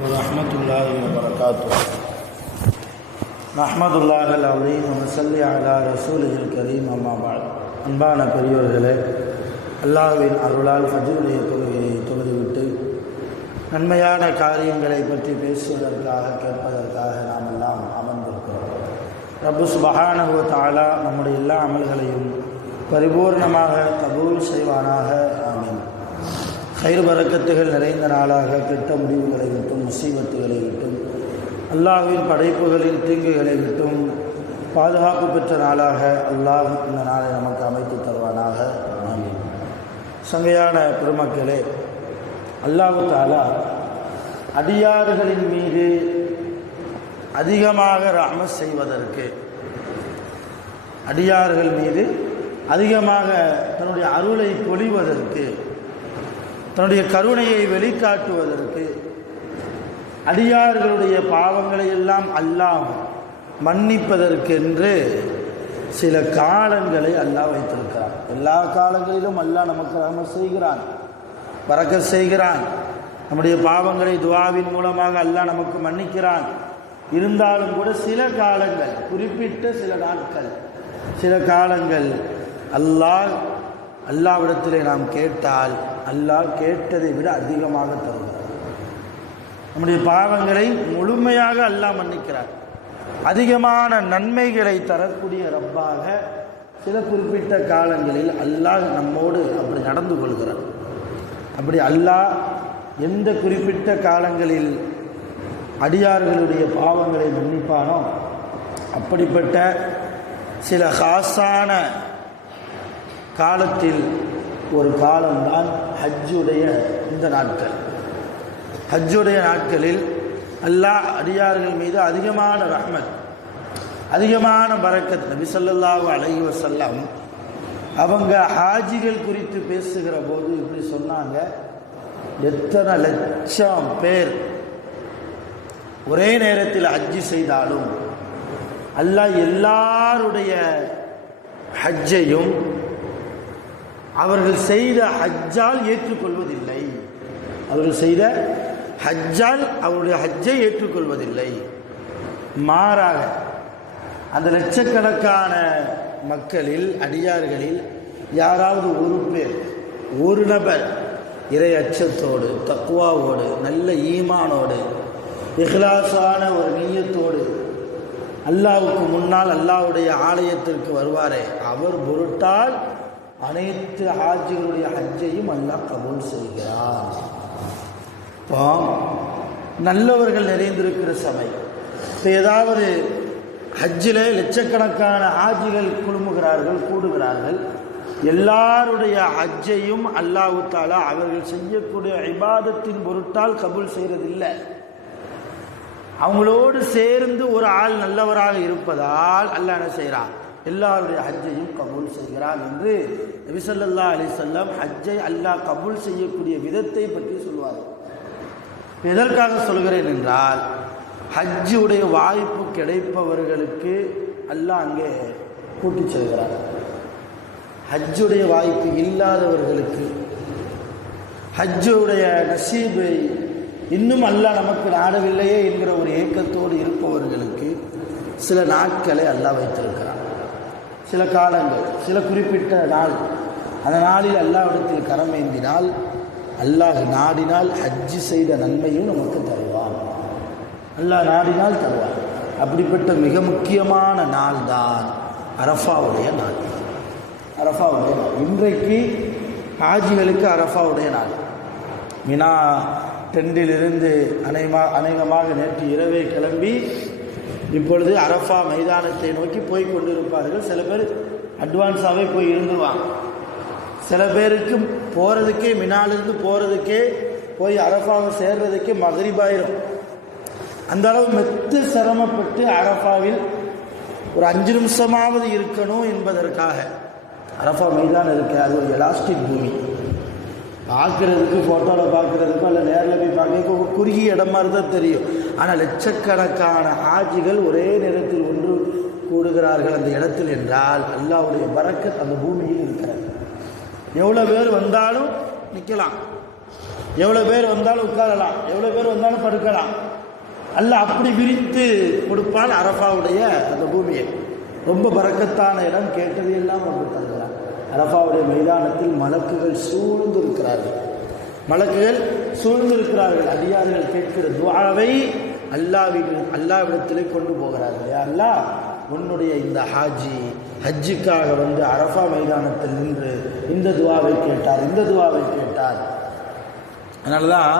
வரஹ்மத்துல்லாஹி வபரகாத்துஹு. நஹ்மதுல்லாஹில் அலீம் வ ஸல்லி அலா ரசூலில் கரீம். அம்மா பஅத். அன்பான பெரியோர்களே, அல்லாஹ்வின் அருளால் ஃபஜ்ருடைய தொழுகையை தொழுதுவிட்டு நன்மையான காரியங்களை பற்றி பேசுவதற்காக கேட்பதற்காக நாம் எல்லாம் அமர்ந்திருக்கிறோம். ரப்பு சுப்ஹானஹு வ தஆலா நம்முடைய எல்லா அமல்களையும் பரிபூர்ணமாக கபூல் செய்வானாக. ஆமீன். கயிறு பரக்கத்துகள் நிறைந்த நாளாக கெட்ட முடிவுகளை விட்டும் முசீபத்துகளை விட்டும் அல்லாஹ்வின் படைப்புகளின் தீங்குகளை விட்டும் பாதுகாப்பு பெற்ற நாளாக அல்லாஹ் இந்த நாளை நமக்கு அமைத்து தருவானாக. ஆமீன். சங்கையான பெருமக்களே, அல்லாஹ் தஆலா அடியார்களின் மீது அதிகமாக ரஹ்மத் செய்வதற்கு, அடியார்கள் மீது அதிகமாக தன்னுடைய அருளை பொழிவதற்கு, தன்னுடைய கருணையை வெளிக்காட்டுவதற்கு, அடியார்களுடைய பாவங்களை எல்லாம் அல்லாஹ் மன்னிப்பதற்கென்று சில காலங்களை அல்லாஹ் வைத்திருக்கிறான். எல்லா காலங்களிலும் அல்லாஹ் நமக்கு ரஹ்மத் செய்கிறான், பரக்கத் செய்கிறான். நம்முடைய பாவங்களை துஆவின் மூலமாக அல்லாஹ் நமக்கு மன்னிக்கிறான். இருந்தாலும் கூட சில காலங்கள், குறிப்பிட்ட சில நாட்கள், சில காலங்கள் அல்லாஹ்விடத்திலே நாம் கேட்டால் அல்லாஹ் கேட்டதை விட அதிகமாக தருகிறார். நம்முடைய பாவங்களை முழுமையாக அல்லாஹ் மன்னிக்கிறார். அதிகமான நன்மைகளை தரக்கூடிய ரப்பாக சில குறிப்பிட்ட காலங்களில் அல்லாஹ் நம்மோடு அப்படி நடந்து கொள்கிறார். அப்படி அல்லாஹ் எந்த குறிப்பிட்ட காலங்களில் அடியார்களுடைய பாவங்களை மன்னிப்பானோ அப்படிப்பட்ட சில காசான காலத்தில் ஒரு காலம்தான் ஹஜ்ஜுடைய இந்த நாட்கள். ஹஜ்ஜுடைய நாட்களில் அல்லாஹ் அடியார்கள் மீது அதிகமான ரஹ்மத், அதிகமான பரக்கத். நபி ஸல்லல்லாஹு அலைஹி வஸல்லம் அவங்க ஹாஜிகள் குறித்து பேசுகிற போது இப்படி சொன்னாங்க, எத்தனை லட்சம் பேர் ஒரே நேரத்தில் ஹஜ்ஜி செய்தாலும் அல்லாஹ் எல்லாருடைய ஹஜ்ஜையும் அவர்கள் செய்த ஹஜ்ஜால் ஏற்றுக்கொள்வதில்லை. அவர்கள் செய்த ஹஜ்ஜால் அவருடைய ஹஜ்ஜை ஏற்றுக்கொள்வதில்லை. மாறாக அந்த லட்சக்கணக்கான மக்களில், அடியார்களில் யாராவது ஒரு பேர், ஒரு நபர் இறை அச்சத்தோடு, தக்வாவோடு, நல்ல ஈமானோடு, இஹ்லாஸான ஒரு நிய்யத்தோடு அல்லாஹ்வுக்கு முன்னால் அல்லாஹ்வுடைய ஆலயத்திற்கு வருவாரே, அவர் பொருட்டால் அனைத்து ஹாஜிகளுடைய ஹஜ்ஜையும் அல்லாஹ் கபூல் செய்கிறார். இப்போ நல்லவர்கள் நிறைந்திருக்கிற சபை, இப்போ ஏதாவது ஹஜ்ஜில் லட்சக்கணக்கான ஹாஜிகள் கூடுகிறார்கள். எல்லாருடைய ஹஜ்ஜையும் அல்லாஹ் தஆலா அவர்கள் செய்யக்கூடிய இபாதத்தின் பொருட்டால் கபூல் செய்கிறதில்லை. அவங்களோடு சேர்ந்து ஒரு ஆள் நல்லவராக இருப்பதால் அல்லாஹ் என்ன செய்கிறான், எல்லாருடைய ஹஜ்ஜையும் கபூல் செய்கிறான் என்று நபி ஸல்லல்லாஹு அலைஹி வஸல்லம் ஹஜ்ஜை அல்லாஹ் கபூல் செய்யக்கூடிய விதத்தை பற்றி சொல்வார்கள். எதற்காக சொல்கிறேன் என்றால், ஹஜ்ஜுடைய வாய்ப்பு கிடைப்பவர்களுக்கு அல்லாஹ் அங்கே கூட்டிச் செல்கிறார். ஹஜ்ஜுடைய வாய்ப்பு இல்லாதவர்களுக்கு, ஹஜ்ஜுடைய நசீபை இன்னும் அல்லாஹ் நமக்கு நாடவில்லையே என்கிற ஒரு ஏக்கத்தோடு இருப்பவர்களுக்கு சில நாட்களை அல்லாஹ் வைத்திருக்கிறார். சில காலங்கள், சில குறிப்பிட்ட நாள், அந்த நாளில் அல்லாஹ்விடத்தில் கரமேந்தினால் அல்லாஹ் நாடினால் ஹஜ்ஜு செய்த நன்மையும் நமக்கு தருவான். அல்லாஹ் நாடினால் தருவான். அப்படிப்பட்ட மிக முக்கியமான நாள் தான் அரஃபாவுடைய நாள். அரஃபாவுடைய நாள் இன்றைக்கு ஹாஜிகளுக்கு அரஃபாவுடைய நாள். மினா டெண்டிலிருந்து அநேகமாக நேற்று இரவே கிளம்பி இப்பொழுது அரஃபா மைதானத்தை நோக்கி போய் கொண்டிருப்பார்கள். சில பேர் அட்வான்ஸாகவே போய் இருந்துருவாங்க. சில பேருக்கு போகிறதுக்கே, மினாலிருந்து போகிறதுக்கே, போய் அரஃபாவை சேர்றதுக்கே மக்ரிபாயிரும். அந்த அளவு மெத்து சிரமப்பட்டு அரஃபாவில் ஒரு 5 நிமிஷமாவது இருக்கணும் என்பதற்காக அரஃபா மைதானம் இருக்கு. அது ஒரு எலாஸ்டிக் பூமி. பார்க்குறதுக்கு, ஃபோட்டோவில் பார்க்குறதுக்கோ இல்லை நேரில் போய் பார்க்க ஒரு குறுகிய இடம் மாதிரி தான் தெரியும். ஆனால் லட்சக்கணக்கான ஹாஜிகள் ஒரே நேரத்தில் ஒன்று கூடுகிறார்கள் அந்த இடத்தில் என்றால் அல்லாஹ்வுடைய பரக்கத் அந்த பூமியில் இருக்கிறது. எவ்வளோ பேர் வந்தாலும் நிற்கலாம், எவ்வளோ பேர் வந்தாலும் உட்காரலாம், எவ்வளோ பேர் வந்தாலும் படுக்கலாம். அல்லாஹ் அப்படி விரித்து கொடுப்பான் அரஃபாவுடைய அந்த பூமியை. ரொம்ப பரக்கத்தான இடம், கேட்டது எல்லாம் ரொம்ப தருகிறான். அரஃபாவுடைய மைதானத்தில் மலக்குகள் சூழ்ந்திருக்கிறார்கள், மலக்குகள் சூழ்ந்திருக்கிறார்கள். அடியார்கள் கேட்கிற துஆவை அல்லாஹ்விடத்திலே கொண்டு போகிறார்கள். யா அல்லாஹ், உன்னுடைய இந்த ஹஜ்ஜுக்காக வந்து அரஃபா மைதானத்தில் நின்று இந்த துஆவை கேட்டார், இந்த துஆவை கேட்டார். அதனால தான்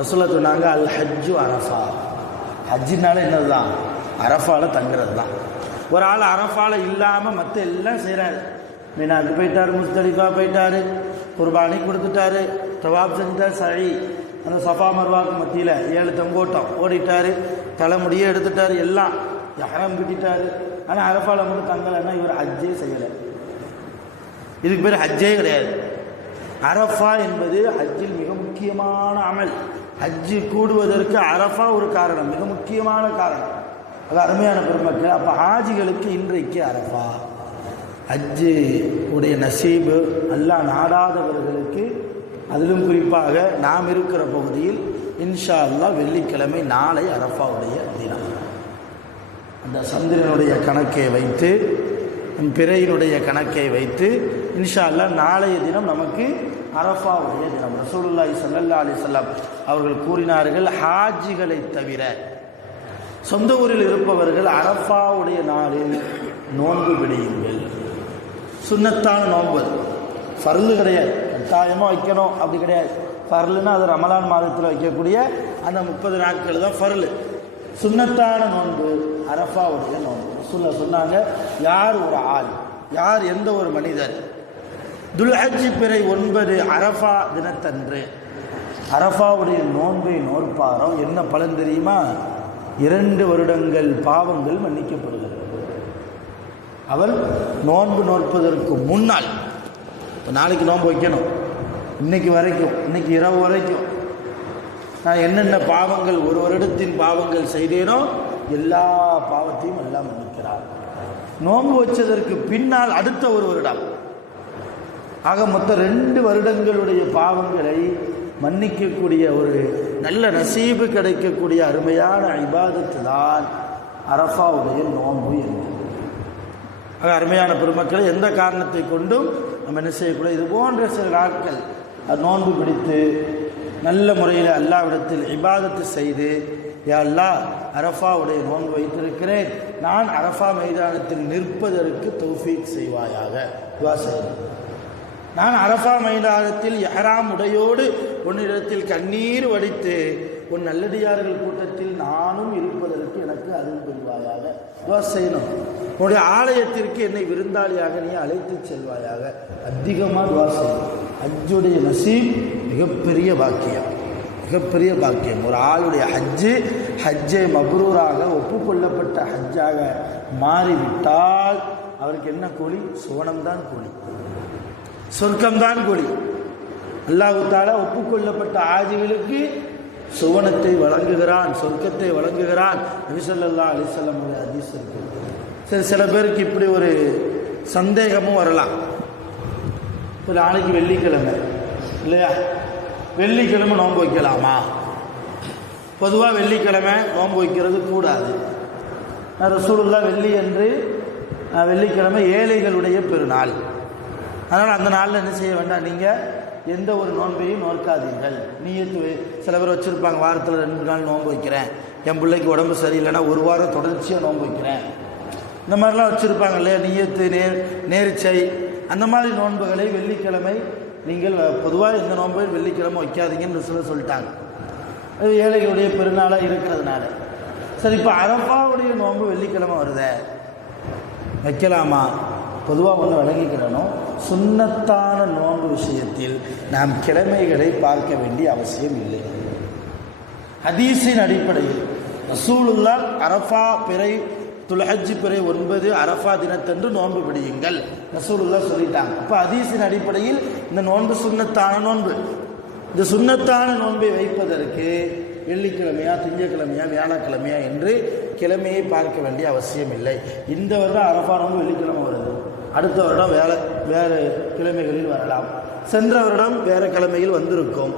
ரசூலுல்லாஹ் சொன்னாங்க, அல் ஹஜ்ஜு அரஃபா. ஹஜ்ஜினால என்னது தான்? அரஃபாவில் தங்குறது தான். ஒரு ஆள் அரஃபாவில் இல்லாமல் மற்ற எல்லாம் செய்கிறாரு. மீனாக்கு போயிட்டார், முஸ்தலிஃபா போயிட்டார், குர்பானி கொடுத்துட்டாரு, தவாப் செஞ்சார், சழி அந்த சஃபா மர்வாக்கு மத்தியில் 7 தங்கோட்டம் ஓடிட்டார், தலைமுடியே எடுத்துட்டார், எல்லாம் இஹ்ராம் கட்டிட்டார். ஆனால் அரஃபாவில் மட்டும் தங்கலைன்னா இவர் ஹஜ்ஜே செய்யலை. இதுக்கு பேர் ஹஜ்ஜே கிடையாது. அரஃபா என்பது ஹஜ்ஜில் மிக முக்கியமான அமல். ஹஜ்ஜு கூடுவதற்கு அரஃபா ஒரு காரணம், மிக முக்கியமான காரணம். அது அருமையான பெருமக்கள். அப்போ ஹாஜிகளுக்கு இன்றைக்கு அரஃபா. ஹஜ்ஜு உடைய நசீபு அல்லாஹ் நாடாதவர்களுக்கு, அதிலும் குறிப்பாக நாம் இருக்கிற பகுதியில் இன்ஷா அல்லாஹ் வெள்ளிக்கிழமை நாளை அரஃபாவுடைய தினம். அந்த சந்திரனுடைய கணக்கை வைத்து, பிறையினுடைய கணக்கை வைத்து இன்ஷா அல்லாஹ் நாளைய தினம் நமக்கு அரஃபாவுடைய தினம். ரசூலுல்லாஹி ஸல்லல்லாஹு அலைஹி வஸல்லம் அவர்கள் கூறினார்கள், ஹாஜிகளை தவிர சொந்த ஊரில் இருப்பவர்கள் அரஃபாவுடைய நாளில் நோன்பு விடுயுங்கள். சுன்னத்தான நோன்பு, ஃபர்லு கிடையாது, கட்டாயமாக வைக்கணும் அப்படி கிடையாது. ஃபர்லுன்னா அது ரமலான் மாதத்தில் வைக்கக்கூடிய அந்த 30 நாட்கள் தான் ஃபர்லு. சுன்னத்தான நோன்பு அரஃபாவுடைய நோன்பு. சொன்னாங்க, யார் ஒரு ஆள், யார் எந்த ஒரு மனிதர் துல்ஹஜ் பிறை 9 அரஃபா தினத்தன்று அரஃபாவுடைய நோன்பை நோற்பாரோ, என்ன பலன் தெரியுமா? 2 வருடங்கள் பாவங்கள் மன்னிக்கப்படுகிறது. அவள் நோன்பு நோற்பதற்கு முன்னால், இப்போ நாளைக்கு நோன்பு வைக்கணும், இன்னைக்கு வரைக்கும், இன்னைக்கு இரவு வரைக்கும் நான் என்னென்ன பாவங்கள், ஒரு வருடத்தின் பாவங்கள் செய்தேனோ எல்லா பாவத்தையும் எல்லாம் மன்னிக்கிறார். நோன்பு வச்சதற்கு பின்னால் அடுத்த ஒரு வருடம், ஆக மொத்தம் 2 வருடங்களுடைய பாவங்களை மன்னிக்கக்கூடிய ஒரு நல்ல நசீபு கிடைக்கக்கூடிய அருமையான இபாதத்து தான் அரஃபாவுடைய நோன்பு என்பது. ஆக அருமையான பெருமக்களை, எந்த காரணத்தை கொண்டும் நம்ம என்ன செய்யக்கூடாது, இது போன்ற சில நாட்கள் நோன்பு பிடித்து நல்ல முறையில் அல்லாஹ்விடத்தில் இபாதத்து செய்து, யா அல்லாஹ், அரஃபாவுடைய நோன்பு வைத்திருக்கிறேன், நான் அரஃபா மைதானத்தில் நிற்பதற்கு தௌஃபீக் செய்வாயாக, துஆ செய்யணும். நான் அரஃபா மைதானத்தில் இஹ்ராம் உடையோடு உன்னிடத்தில் கண்ணீர் வடித்து உன் நல்லடியார்கள் கூட்டத்தில் நானும் இருப்பதற்கு எனக்கு அருள் புரிவாயாக, துஆ செய்யணும். உன்னுடைய ஆலயத்திற்கு என்னை விருந்தாளியாக நீ அழைத்து செல்வாயாக, அதிகமாக துஆ செய்யணும். ஹஜ்ஜுடைய நசீப் மிகப்பெரிய பாக்கியம், மிகப்பெரிய பாக்கியம். ஒரு ஆளுடைய ஹஜ்ஜை மப்ரூராக ஒப்புக்கொள்ளப்பட்ட ஹஜ்ஜாக மாறிவிட்டால் அவருக்கு என்ன கூலி? சுவனம்தான் கூலி, சொர்க்கம்தான் கூலி. அல்லாஹ் தஆலா ஒப்புக்கொள்ளப்பட்ட ஆஜிகளுக்கு சுவனத்தை வழங்குகிறான், சொர்க்கத்தை வழங்குகிறான். நபி ஸல்லல்லாஹு அலைஹி வஸல்லம் ஹதீஸ் இருக்கு. சரி, சில பேருக்கு இப்படி ஒரு சந்தேகமும் வரலாம். இப்போ நாளைக்கு வெள்ளிக்கிழமை இல்லையா, வெள்ளிக்கிழமை நோன்பு வைக்கலாமா? பொதுவாக வெள்ளிக்கிழமை நோன்பு வைக்கிறது கூடாது. ரசூலுல்லாஹ் வெள்ளிக்கிழமை ஏழைகளுடைய பெருநாள். அதனால் அந்த நாளில் என்ன செய்ய வேண்டாம், நீங்கள் எந்த ஒரு நோன்பையும் நோக்காதீர்கள். நீயத்து சில பேர் வச்சுருப்பாங்க, வாரத்தில் 2 நாள் நோன்பு வைக்கிறேன், என் பிள்ளைக்கு உடம்பு சரியில்லைன்னா 1 வாரம் தொடர்ச்சியாக நோன்பு வைக்கிறேன், இந்த மாதிரிலாம் வச்சுருப்பாங்க இல்லையா, நீயத்து நேர்ச்சை, அந்த மாதிரி நோன்புகளை வெள்ளிக்கிழமை நீங்கள் பொதுவாக எந்த நோன்பையும் வெள்ளிக்கிழமை வைக்காதீங்கன்னு சொல்லிட்டாங்க. அது ஏழைகளுடைய பெருநாளாக இருக்கிறதுனால. சரி, இப்போ அரஃபாவுடைய நோன்பு வெள்ளிக்கிழமை வருதே, வைக்கலாமா? பொதுவாக ஒன்று விளங்கிக்கிறணும், சுன்னத்தான நோன்பு விஷயத்தில் நாம் கிழமைகளை பார்க்க வேண்டிய அவசியம் இல்லை. ஹதீஸின் அடிப்படையில் ரசூலுல்லாஹ் அரஃபா பிறை துல்ஹஜ் பிறை 9 அரஃபா தினத்தன்று நோன்பு பிடியுங்கள் ரசூலுல்லாஹ் சொல்லிட்டாங்க. இப்போ ஹதீஸின் அடிப்படையில் இந்த நோன்பு சுன்னத்தான நோன்பு. இந்த சுன்னத்தான நோன்பை வைப்பதற்கு வெள்ளிக்கிழமையா, திங்கக்கிழமையா, வியாழக்கிழமையா என்று கிழமையை பார்க்க வேண்டிய அவசியம் இல்லை. இந்த வருடம் அரஃபா நோன்பு வெள்ளிக்கிழமை வருது, அடுத்த வருடம் வேறு கிழமைகளில் வரலாம், சென்ற வருடம் வேறு கிழமையில் வந்திருக்கும்.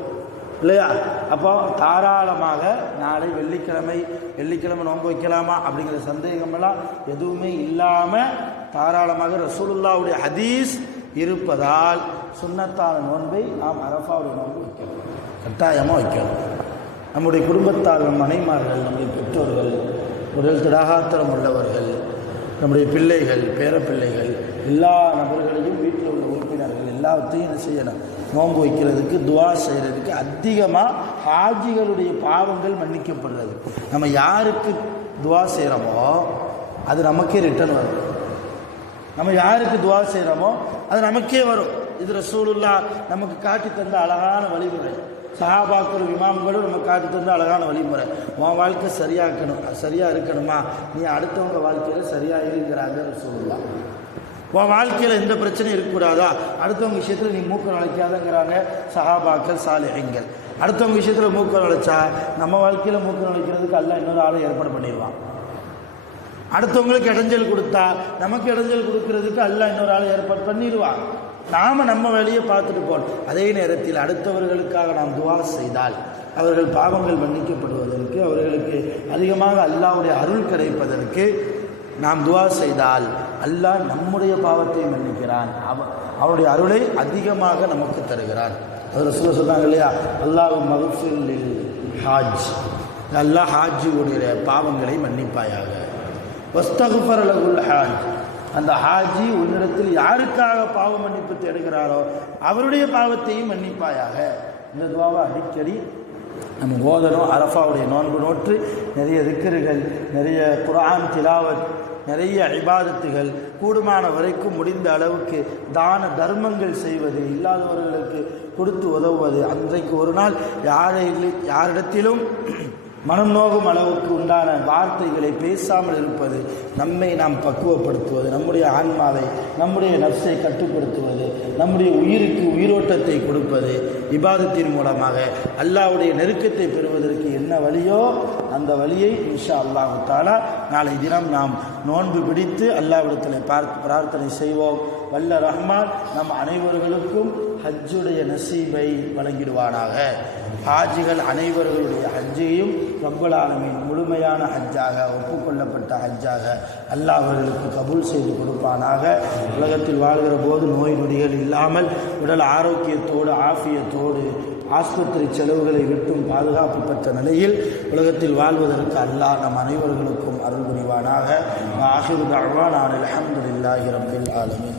இல்லையா? அப்போ தாராளமாக நாளை வெள்ளிக்கிழமை நோன்பு வைக்கலாமா அப்படிங்கிற சந்தேகமெல்லாம் எதுவுமே இல்லாமல் தாராளமாக ரசூலுல்லாவுடைய ஹதீஸ் இருப்பதால் சுன்னத்தான நோன்பை நாம் அரஃபாவுடைய நோன்பு வைக்கணும், கட்டாயமாக வைக்கணும். நம்முடைய குடும்பத்தார், நம் மனைமார்கள், நம்முடைய பெற்றோர்கள், உடல் திடாகாத்திரம் உள்ளவர்கள், நம்முடைய பிள்ளைகள், பேரப்பிள்ளைகள், எல்லா நபர்களையும் வீட்டில் உள்ள உறுப்பினர்கள் எல்லாத்தையும் என்ன செய்யணும்? நோன்பு வைக்கிறதுக்கு, துவா செய்கிறதுக்கு. அதிகமாக ஹாஜிகளுடைய பாவங்கள் மன்னிக்கப்படுறது. நம்ம யாருக்கு துவா செய்கிறோமோ அது நமக்கே ரிட்டர்ன் வரும். நம்ம யாருக்கு துவா செய்கிறோமோ அது நமக்கே வரும். இது ரசூலுல்லாஹ் நமக்கு காட்டி தந்த அழகான வழிமுறை. சஹாபாக்களும் இமாம்களும் நமக்கு காட்டி தந்த அழகான வழிமுறை. உன் வாழ்க்கை சரியாக இருக்கணுமா, நீ அடுத்தவங்க வாழ்க்கையில் சரியாக இருக்கிறாங்க ரசூலுல்லாஹ். உன் வாழ்க்கையில் எந்த பிரச்சனையும் இருக்கக்கூடாதா, அடுத்தவங்க விஷயத்தில் நீ மூக்க நுழைக்காதங்கிறாங்க சஹாபாக்கள், சாலிஹீன்கள். அடுத்தவங்க விஷயத்தில் மூக்க நுழைச்சா நம்ம வாழ்க்கையில் மூக்க நுழைக்கிறதுக்கு அல்லாஹ் இன்னொரு ஆளை ஏற்பாடு பண்ணிடுவான். அடுத்தவங்களுக்கு இடைஞ்சல் கொடுத்தா நமக்கு இடைஞ்சல் கொடுக்கறதுக்கு அல்லாஹ் இன்னொரு ஆளை ஏற்பாடு பண்ணிடுவான். நாம் நம்ம வேலையை பார்த்துட்டு போகணும். அதே நேரத்தில் அடுத்தவர்களுக்காக நாம் துவா செய்தால் அவர்கள் பாவங்கள் மன்னிக்கப்படுவதற்கு, அவர்களுக்கு அதிகமாக அல்லாஹ்வுடைய அருள் கிடைப்பதற்கு நாம் துவா செய்தால் அல்லாஹ் நம்முடைய பாவத்தை மன்னிக்கிறான், அவருடைய அருளை அதிகமாக நமக்கு தருகிறான். அதில் சொன்னாங்க இல்லையா, அல்லாஹ் மக்ஃபிர் ஹாஜ், அல்லாஹ் ஹாஜியுடைய பாவங்களை மன்னிப்பாயாக. வஸ்தக்ஃபர் லஹுல் ஹாஜ், அந்த ஹாஜி உன்னிடத்தில் யாருக்காக பாவ மன்னிப்பு தேடுகிறாரோ அவருடைய பாவத்தையும் மன்னிப்பாயாக. இந்த துவாவை அடிக்கடி நம்ம ஓதணும். அரஃபாவுடைய நோன்பு நோற்று நிறைய திக்ருகள், நிறைய குர்ஆன் திலாவத், நிறைய இபாதத்துகள், கூடுமான வரைக்கும் முடிந்த அளவுக்கு தான தர்மங்கள் செய்வது, இல்லாதவர்களுக்கு கொடுத்து உதவுவது. அன்றைக்கு ஒரு நாள் யாரிடத்திலும் மனம் நோகும் அளவுக்கு உண்டான வார்த்தைகளை பேசாமல் இருப்பது, நம்மை நாம் பக்குவப்படுத்துவது, நம்முடைய ஆன்மாவை, நம்முடைய நஃப்ஸை கட்டுப்படுத்துவது, நம்முடைய உயிருக்கு உயிரோட்டத்தை கொடுப்பது, இபாதத்தின் மூலமாக அல்லாஹ்வுடைய நெருக்கத்தை பெறுவதற்கு என்ன வழியோ அந்த வழியை இன்ஷா அல்லாஹ் தஆலா நாளை தினம் நாம் நோன்பு பிடித்து அல்லாஹ்விடத்தில் பிரார்த்தனை செய்வோம். வல்ல ரஹ்மான் நம் அனைவர்களுக்கும் ஹஜ்ஜுடைய நசீபை வழங்கிடுவானாக. ஹாஜிகள் அனைவர்களுடைய ஹஜ்ஜையும் ரப்பல் ஆலமீன் முழுமையான ஹஜ்ஜாக, ஒப்புக்கொள்ளப்பட்ட ஹஜ்ஜாக அல்லாஹ் அவர்களுக்கு கபூல் செய்து கொடுப்பானாக. உலகத்தில் வாழ்கிற போது நோய் நொடிகள் இல்லாமல் உடல் ஆரோக்கியத்தோடு ஆஃபியத்தோடு ஆஸ்பத்திரி செலவுகளை விட்டும் பாதுகாப்பு பெற்ற நிலையில் உலகத்தில் வாழ்வதற்கு அல்லாஹ் நம் அனைவர்களுக்கும் அருள் புரிவானாக. ஆகிரு தஅவானா அல்ஹம்துலில்லாஹி ரப்பில் ஆலமீன்.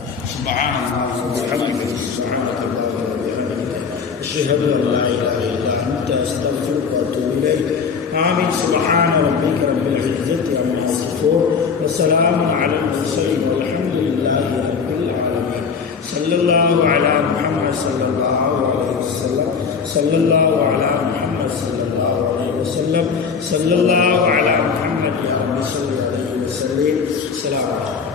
أشهد أن لا إله إلا أنت أستغفرك وأتوب إليك. آمين. سبحان ربك رب العزة عما يصفون وسلام على المرسلين والحمد لله رب العالمين. صلى الله على محمد صلى الله عليه وسلم. صلى الله على محمد صلى الله عليه وسلم. صلى الله على محمد يا رب صل عليه وسلم. السلام عليكم.